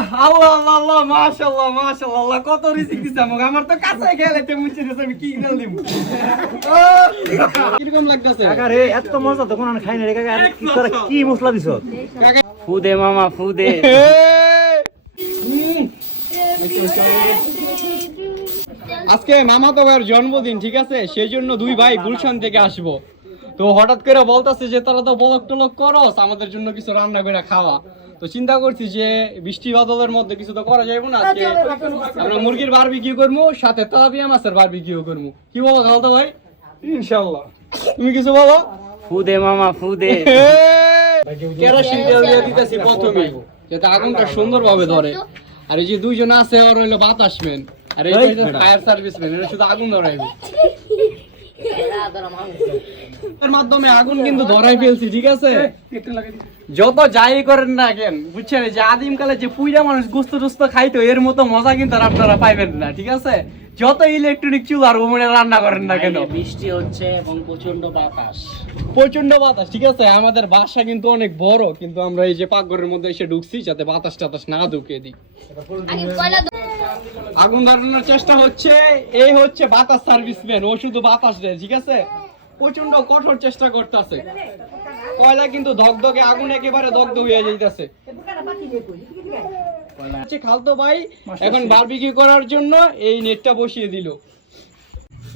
আল্লাহ আল্লাহ আল্লাহ মাশাআল্লাহ মাশাআল্লাহ আল্লাহ কত রিজিক দিছে আমাকে আমার তো কাছে খেলাইতে মুছে দিছে আমি কি খেল দিব কি রকম লাগতেছে কাকা রে এত মজা তো কোন খাই না রে কাকা তোরা কি মশলা দিছ ফু দে মামা ফু দে আজকে মামাতো ভাইয়ের জন্মদিন ঠিক আছে সেই জন্য দুই ভাই গুলশান থেকে আসবো তো হঠাৎ করে বলতাছে যে তারা তো বলক টলক করস আমাদের জন্য কিছু রান্না করে খাওয়া তো চিন্তা করছি যে বৃষ্টি বাদলের মধ্যে কিছু তো করা যাবে না আজকে আমরা মুরগির বারবিকিউ করবো সাথে তেলাপিয়া মাছের বারবিকিউ করবো কি বলো খালতো ভাই ইনশাআল্লাহ তুমি কিছু বলো ফু দে মামা ফু দে কেরোসিন তেল দিয়ে দিতেছি প্রথমে যাতে আগুনটা সুন্দরভাবে ধরে আর এই যে দুইজন আছে আর হইলো বাতাসম্যান আর এই যে ফায়ার সার্ভিসম্যান এরা শুধু আগুন ধরাইবে এর মাধ্যমে আগুন কিন্তু ধরাই ফেলছি ঠিক আছে যত যাই করেন না কেন বুঝছেন যে আদিমকালে যে পুইরা মানুষ গোস্ত টোস্ত খাইতো এর মতো মজা কিন্তু আর আপনারা পাইবেন না ঠিক আছে যত ইলেকট্রনিক চুলার ওমনে রান্না করেন না কেন বৃষ্টি হচ্ছে এবং প্রচন্ড বাতাস ঠিক আছে আমাদের বাসা কিন্তু অনেক বড় কিন্তু আমরা এই যে পাকঘরের মধ্যে এসে ঢুকছি যাতে বাতাস টাতাস না ঢুকে দিই আগুন ধরানোর চেষ্টা হচ্ছে এই হচ্ছে বাতাস সার্ভিসম্যান ও শুধু বাতাস দেয় ঠিক আছে প্রচন্ড কঠোর চেষ্টা করতেছে কয়লা কিন্তু ধগধগে আগুন একেবারে দগ্ধ হয়ে যাইতেছে খালতো ভাই এখন বারবিকিউ করার জন্য এই নেটটা বসিয়ে দিল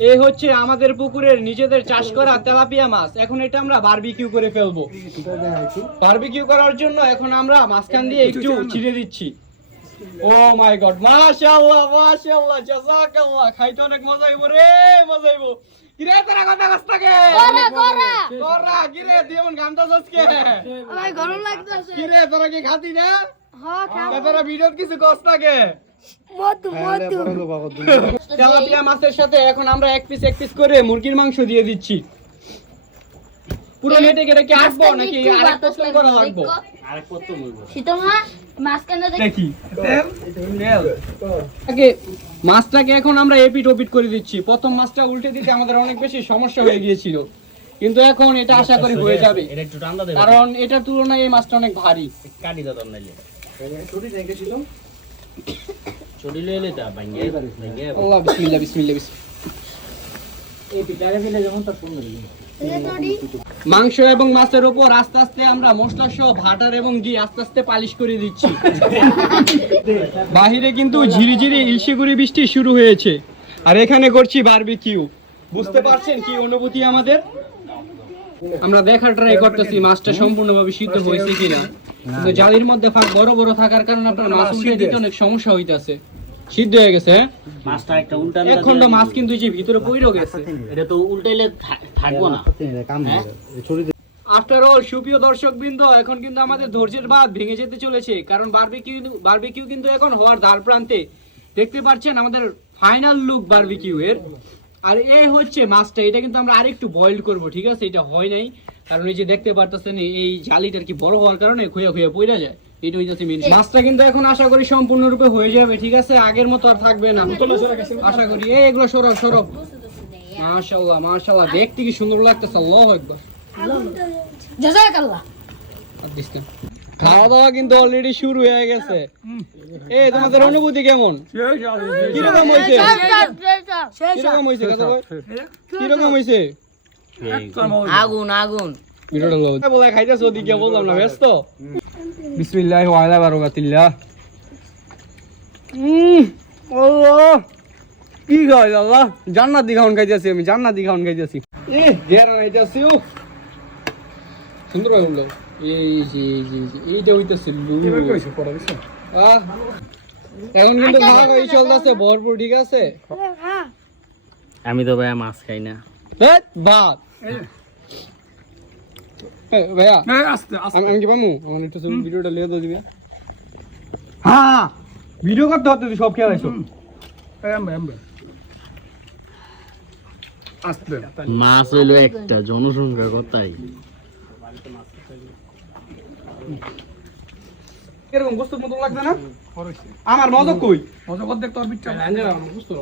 এই হচ্ছে আমাদের পুকুরের নিজেদের চাষ করা তেলাপিয়া মাছ এখন এটা আমরা বারবিকিউ করে ফেলবো বারবিকিউ করার জন্য এখন আমরা মাঝখান দিয়ে একটু ছিঁড়ে দিচ্ছি ও মাই গড মাশাআল্লাহ মাশাআল্লাহ জাযাকাল্লাহ খাইতে অনেক মজা হইবো রে মজা হইবো কিরে তোরা কথা কষ্টকে কোরা কিরে দিমন গামটা সসকে ভাই গরম লাগতেছে কিরে তোরা কি খাতি না হ্যাঁ খাবো তোরা ভিডিও কিছু কষ্টকে মধু তেলাপিয়া মাছের সাথে এখন আমরা এক পিস করে মুরগির মাংস দিয়ে দিচ্ছি পুরো নেটে কেটে কি আসবো নাকি আরেক পিস করা লাগবে আরেক কত মইব শীতমা মাঝখানে দেখি মাছটাকে এখন আমরা এপিট ওপিট করে দিচ্ছি প্রথম মাছটা উল্টে দিতে আমাদের অনেক বেশি সমস্যা হয়ে গিয়েছিল কিন্তু এখন এটা আশা করি হয়ে যাবে এটা একটু ঠান্ডা দেবে কারণ এটার তুলনায় এই মাছটা অনেক ভারী কাটি দাও তোর নাইলে ছুরি লইলে তা ভাঙ্গে আল্লাহ বিসমিল্লাহ বিসমিল্লাহ এই পিটারে ফেলে যেমন তার ফোন দিই মাংস এবং মাছের উপর আস্তে আস্তে আমরা মশলা সহ বাটার এবং ঘি আস্তে আস্তে পালিশ করে দিচ্ছি বাহিরে কিন্তু ঝিরিঝিরি ইলশিগুড়ি বৃষ্টি শুরু হয়েছে আর এখানে করছি বারবিকিউ বুঝতে পারছেন কি অনুভূতি আমাদের আমরা দেখা ট্রাই করতেছি মাছটা সম্পূর্ণভাবে সিদ্ধ হয়েছে কিনা কিন্তু জালির মধ্যে ফাঁক বড় বড় থাকার কারণে আপনার মাছ উল্টে দিতে অনেক সমস্যা হইতাছে সিদ্ধ হয়ে গেছে হ্যাঁ মাছটা একটা উল্টান এক খন্ড মাছ কিন্তু এই যে ভিতরে পইরো গেছে এটা তো উল্টাইলে থাকবো না আফটার অল সুপ্রিয় দর্শকবৃন্দ এখন কিন্তু আমাদের ধৈর্যের বাঁধ ভেঙে যেতে চলেছে কারণ বারবিকিউ কিন্তু এখন হওয়ার দ্বার প্রান্তে দেখতে পাচ্ছেন আমাদের ফাইনাল লুক বারবিকিউ এর আর এই হচ্ছে মাছটা এটা কিন্তু আমরা আরেকটু বয়েল করব ঠিক আছে এটা হয় নাই কারণ এই যে দেখতে পারতেছেন এই জালিটার কি বড় হওয়ার কারণে খুঁয়া পড়ে যায় এটা হইতাছে মেন মাছটা কিন্তু এখন আশা করি সম্পূর্ণরূপে হয়ে যাবে ঠিক আছে আগের মতো আর থাকবে না আশা করি এগুলো সরব মাশাআল্লাহ মাশাআল্লাহ দেখতে কি সুন্দর লাগতেছে আল্লাহু আকবার জাযাকাল্লাহ খাওয়া দাওয়া কিন্তু অলরেডি শুরু হয়ে গেছে এই তোমাদের অনুভূতি কেমন কিরকম হয়েছে কিরকম হয়েছে আগুন ভিডিওটা বলে খাইতেছো ওদিকে বললাম না ব্যস্ত বিসমিল্লাহি ওয়া আলা বারাকাতিল্লাহ আল্লাহ কি খাই আল্লাহ জান্নাতি খাওন খাইতেছি আমি জান্নাতি খাওন খাইতেছি জেরা খাইতেছি সুন্দর হয়ে উঠলো এইটা হইতেছে এখন কিন্তু খাওয়া খাওয়া চলতেছে ভরপুর ঠিক আছে আমি তো ভাই মাছ খাই না ভাত ভাইয়া আমি কি পামু একটু ভিডিওটা লিয়ে তো দিবি হ্যাঁ ভিডিও করতে হতে তুই সব খেয়াল আইসো মাছ হইলো একটা জনসংখ্যার কথাই এরকম গোস্ত মতো লাগবে না আমার মজা কই মজা কর দেখ তোর বিচ্ছা বুঝতে